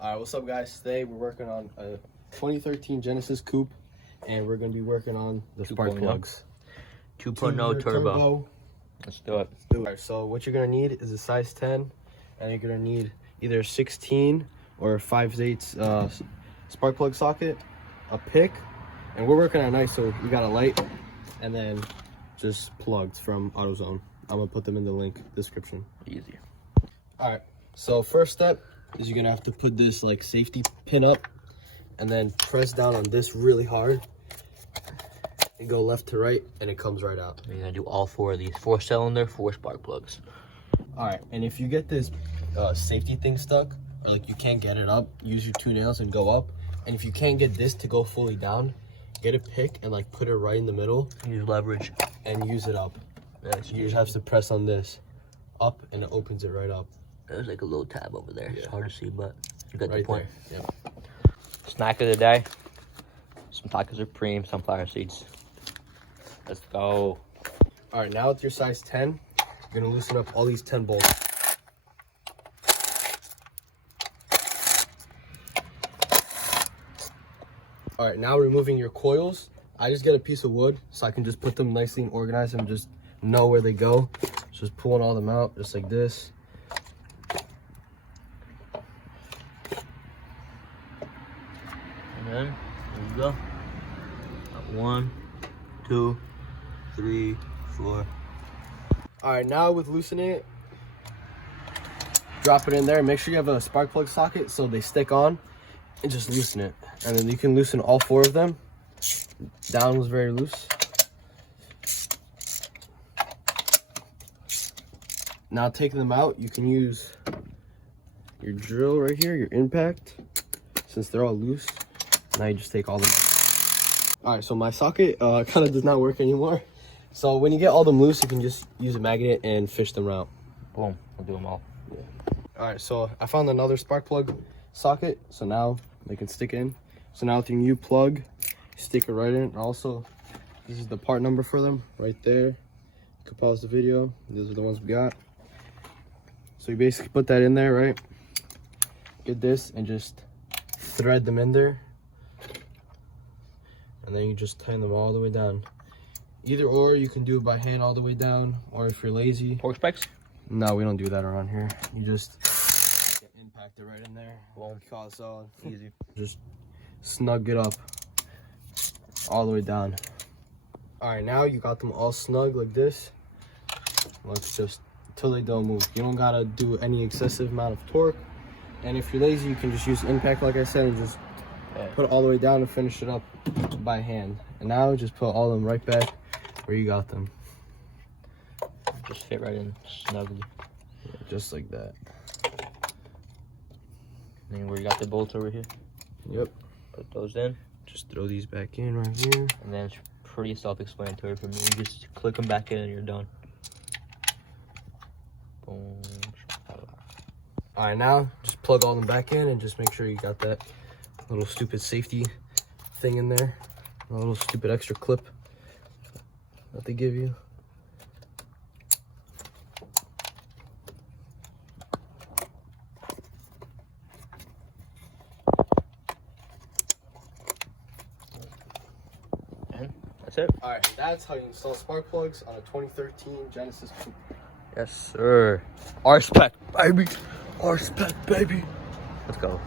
Alright, what's up guys? Today we're working on a 2013 Genesis coupe and we're going to be working on the spark plugs. 2.0 turbo. Let's do it. Alright, so what you're going to need is a size 10 and you're going to need either a 16 or a 5/8 spark plug socket, a pick, and we're working on nice, so we got a light and then just plugs from AutoZone. I'm going to put them in the link description. Easy. Alright, so first step is you're gonna have to put this like safety pin up and then press down on this really hard and go left to right and it comes right out. You're gonna do all 4 of these, 4-cylinder, 4 spark plugs. All right, and if you get this safety thing stuck or like you can't get it up, use your 2 nails and go up. And if you can't get this to go fully down, get a pick and like put it right in the middle. Use leverage and use it up. That's you just have to press on this up and it opens it right up. There's like a little tab over there. Yeah. It's hard to see, but you got right the point. There. Yep. Snack of the day. Some tacos supreme, sunflower seeds. Let's go. All right, now with your size 10, you're gonna loosen up all these 10 bolts. All right, now removing your coils. I just get a piece of wood so I can just put them nicely and organize them, just know where they go. Just pulling all them out just like this. And then, there you go. 1, 2, 3, 4. All right, now with loosening it, drop it in there. Make sure you have a spark plug socket so they stick on, and just loosen it. And then you can loosen all 4 of them. Down was very loose. Now taking them out, you can use your drill right here, your impact, since they're all loose. Now you just take all them. All right, so my socket kind of does not work anymore. So when you get all them loose, you can just use a magnet and fish them out. Boom, we'll do them all. Yeah. All right, so I found another spark plug socket, so now they can stick in. So now with your new plug, stick it right in. Also, this is the part number for them right there. You can pause the video. These are the ones we got. So you basically put that in there, right? Get this and just thread them in there. And then you just tighten them all the way down. Either or, you can do it by hand all the way down, or if you're lazy. Torque specs? No, we don't do that around here. You just get impacted right in there. Boom. Call solid. Easy. Just snug it up all the way down. All right, now you got them all snug like this. Let's just until they don't move. You don't gotta do any excessive amount of torque. And if you're lazy, you can just use impact, like I said, and just put it all the way down and finish it up by hand. And now just put all of them right back where you got them. Just fit right in snugly. Yeah, just like that. And then where you got the bolts over here. Yep. Put those in. Just throw these back in right here. And then it's pretty self-explanatory for me. You just click them back in and you're done. Boom. All right, now just plug all them back in and just make sure you got that little stupid safety thing in there. A little stupid extra clip that they give you. And that's it. All right, that's how you install spark plugs on a 2013 Genesis coupe. Yes, sir. R-spec, baby. R-spec, baby. Let's go.